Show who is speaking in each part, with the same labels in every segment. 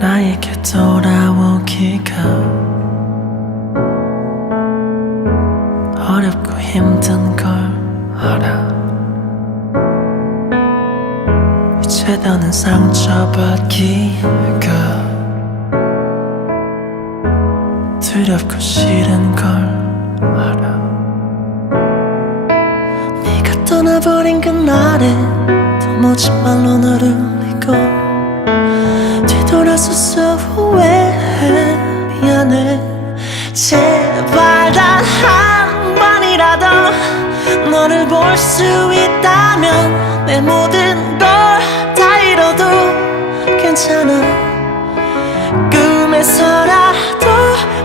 Speaker 1: 나에게 돌아오기가 어렵고 힘든 걸 알아. 이제 더는 상처받기가 두렵고 싫은 걸 알아. 네가 떠나버린 그날에 도무지 말로 너를 수 있다면 내 모든 걸 다 잃어도 괜찮아. 꿈에서라도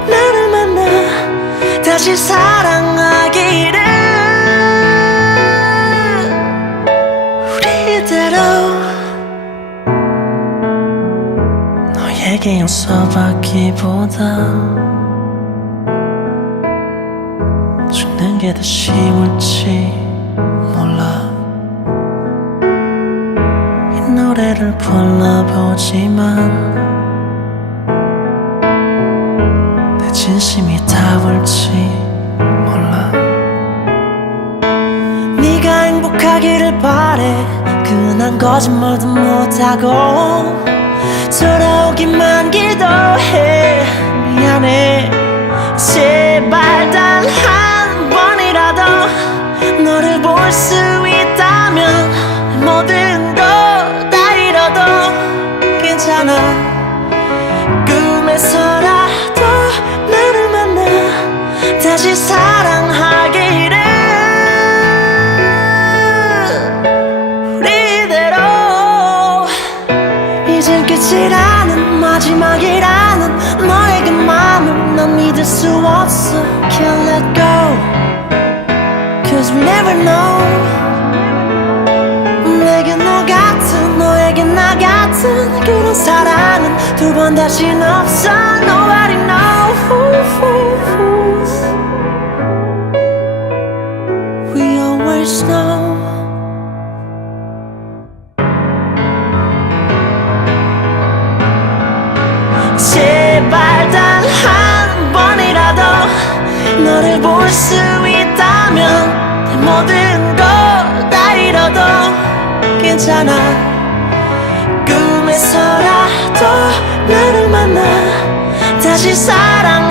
Speaker 1: 나를 만나 다시 사랑하기를. 우리대로 너에게 용서받기보다 죽는 게 더 쉬울지 노래를 불러보지만 내 진심이 닿을지 몰라. 네가 행복하기를 바래. 그난 거짓말도 못하고. 돌아오기만 기도해 사랑하기를 우리대로. 이젠 끝이라는 마지막이라는 그 맘을 난 믿을 수 Can't let go. Cause we never know. 내게 너 같은 너에게 나 같은 그런 사랑은 두 번 다신 없어 제발 단 한 번이라도 너를 볼 수 있다면 내 모든 거다 잃어도 괜찮아. 꿈에서라도 나를 만나 다시 사랑